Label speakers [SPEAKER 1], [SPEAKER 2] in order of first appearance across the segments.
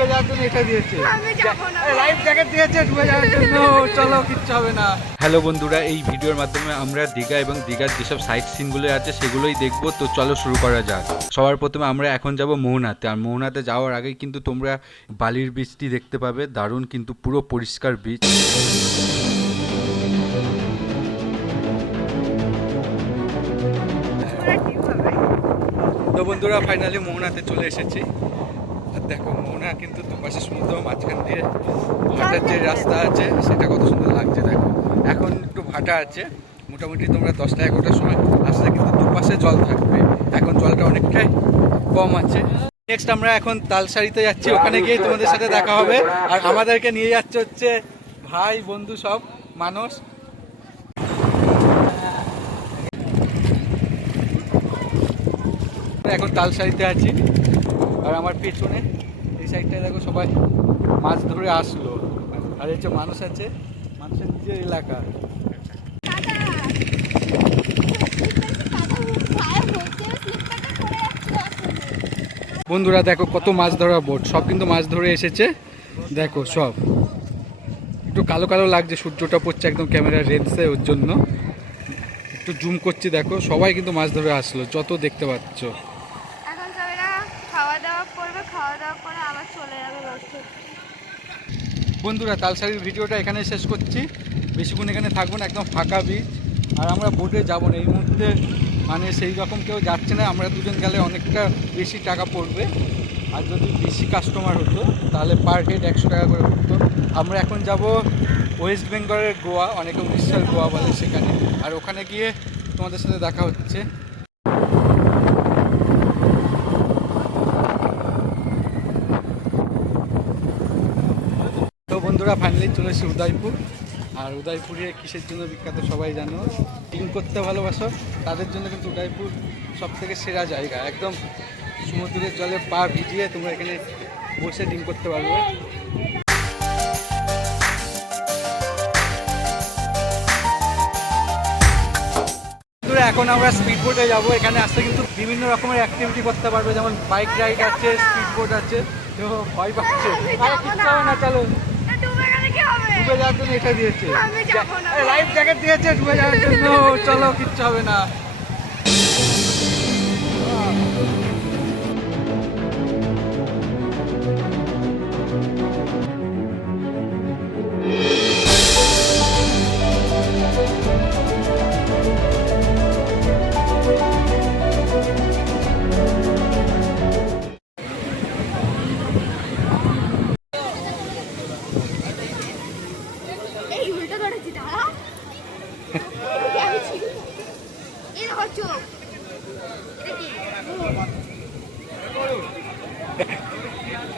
[SPEAKER 1] ডুবে যাওয়ার জন্য এটা দিয়েছে।
[SPEAKER 2] আমি যাব না।
[SPEAKER 1] লাইফ জ্যাকেট দিয়েছে ডুবে যাওয়ার জন্য চলো কিচ্ছু হবে না। হ্যালো বন্ধুরা এই ভিডিওর মাধ্যমে আমরা দীঘা এবং দীঘার যেসব সাইট সিনগুলো আছে সেগুলোই দেখব। তো চলো শুরু করা যাক। সবার প্রথমে আমরা এখন যাব মোহনাতে আর মোহনাতে যাওয়ার আগে কিন্তু তোমরা বালির বীজটি দেখতে পাবে। দারুণ কিন্তু পুরো পরিষ্কার বীজ তো বন্ধুরা ফাইনালি মোহনাতে চলে এসেছি। দেখো মোহনা কিন্তু দুপাশে সমুদ্র মাঝখান দিয়ে হাঁটার যে রাস্তা আছে সেটা কত সুন্দর লাগছে দেখো। এখন একটু ভাটা আছে মোটামুটি তোমরা দশটা এগারোটার সময় আসলে কিন্তু দুপাশে জল থাকবে। এখন জলটা অনেকটাই কম আছে। নেক্সট আমরা এখন তালসারিতে যাচ্ছি ওখানে গিয়ে তোমাদের সাথে দেখা হবে। আর আমাদেরকে নিয়ে যাচ্ছে হচ্ছে ভাই বন্ধু সব মানুষ এখন তালসারিতে আছি আর আমার পেছনে সাইডটায় দেখো সবাই মাছ ধরে আসলো। আর এই যে মানুষ আছে, মানুষের নিজের এলাকা। বন্ধুরা, দেখো কত মাছ ধরা বোট। সব কিন্তু মাছ ধরে এসেছে। দেখো সব। একটু কালো কালো লাগছে, সূর্যটা পড়ছে একদম ক্যামেরার রেন্সে ওর জন্য। একটু জুম করছি, দেখো। সবাই কিন্তু মাছ ধরে আসলো, যত দেখতে পাচ্ছ
[SPEAKER 2] এখন সবাইরা খাওয়া দাওয়া করবে খাওয়া দাওয়া করে আবার চলে যাবে রোস্ট
[SPEAKER 1] বন্ধুরা তালসারির ভিডিওটা এখানে শেষ করছি। বেশিক্ষণ এখানে থাকব না একদম ফাঁকা বিচ আর আমরা বোটে যাব না, এই মুহূর্তে মানে সেই রকম কেউ যাচ্ছে না, আমরা দুজন গেলে অনেকটা বেশি টাকা পড়বে। আর যদি বেশি কাস্টমার হতো, তাহলে পার হেড একশো টাকা করে পড়তো। আমরা এখন যাব ওয়েস্ট বেঙ্গলের গোয়া, অনেকে উড়িষ্যার গোয়া বলে সেখানে। আর ওখানে গিয়ে তোমাদের সাথে দেখা হচ্ছে তো বন্ধুরা ফাইনালি চলে এসেছি উদয়পুর। আর উদয়পুরে কিসের জন্য বিখ্যাত সবাই জানো? ডিম করতে ভালোবাসো। তাদের জন্য কিন্তু উদয়পুর সব থেকে সেরা জায়গা। একদম সমুদ্রের জলে পা ভিজিয়ে তোমরা এখানে বসে ডিম করতে পারবে। এখন আমরা স্পিড বোটে যাব। এখানে আসতে কিন্তু বিভিন্ন রকমের অ্যাক্টিভিটি করতে পারবে। যেমন বাইক রাইড আছে স্পিড বোট আছে। তো ভয় পাচ্ছে। না, চলো।
[SPEAKER 2] ডুবে
[SPEAKER 1] যাওয়ার জন্য এটা দিয়েছে। লাইফ জ্যাকেট দিয়েছে ডুবে যাওয়ার জন্য। চলো কিচ্ছু হবে না।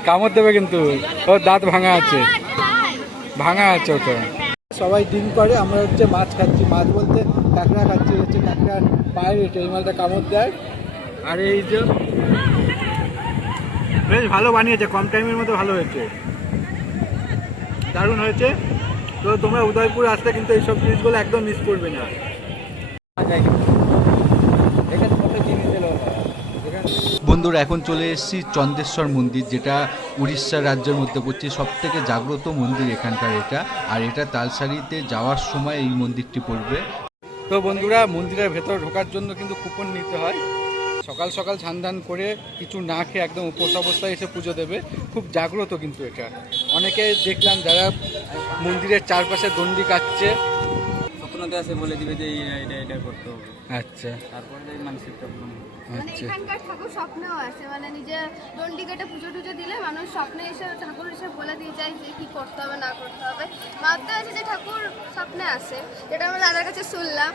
[SPEAKER 1] কামড় দেবে কিন্তু। ওর দাঁত ভাঙা আছে। ভাঙা আছে ওটা সবাই ডিম করে আমরা হচ্ছে মাছ খাচ্ছি। মাছ বলতে কাঁকড়া খাচ্ছি হচ্ছে কাঁকড়ার পায়ের এটা এই মালটা কামড় দেয়। আর এই যে বেশ ভালো বানিয়েছে কম টাইমের মধ্যে ভালো হয়েছে। দারুণ হয়েছে। তো তোমরা উদয়পুর আসলে কিন্তু এইসব জিনিসগুলো একদম মিস করবে না। বন্ধুরা, এখন চলে এসেছি চন্দেশ্বর মন্দির, যেটা উড়িষ্যা রাজ্যের মধ্যে পড়ছে। সব থেকে জাগ্রত মন্দির এখানকার এটা, আর এটা তালসারিতে যাওয়ার সময় এই মন্দিরটি পড়বে। তো বন্ধুরা, মন্দিরের ভেতর ঢোকার জন্য কিন্তু কুপন নিতে হয়। সকাল সকাল ধান করে কিছু না খেয়ে একদম উপোস অবস্থায় এসে পুজো দেবে। খুব জাগ্রত কিন্তু এটা। অনেকে দেখলাম যারা মন্দিরের চারপাশে দণ্ডি কাটছে
[SPEAKER 3] স্বপ্নতে আছে বলে দিবে যে এটা এটা করতে হবে।
[SPEAKER 1] আচ্ছা।
[SPEAKER 3] তারপরে এই মানসিকটা পূরণ।
[SPEAKER 2] মানে
[SPEAKER 1] আচ্ছা।
[SPEAKER 2] এখানকার ঠাকুর স্বপ্নেও আসে মানে নিজে দণ্ডি কেটে পুজো টুজো দিলে মানুষ স্বপ্নে এসে ঠাকুর এসে বলে দিয়ে যায় যে কি করতে হবে না করতে হবে। মাত্র আছে যে ঠাকুর স্বপ্নে আসে যেটা আমরা দাদার কাছে শুনলাম।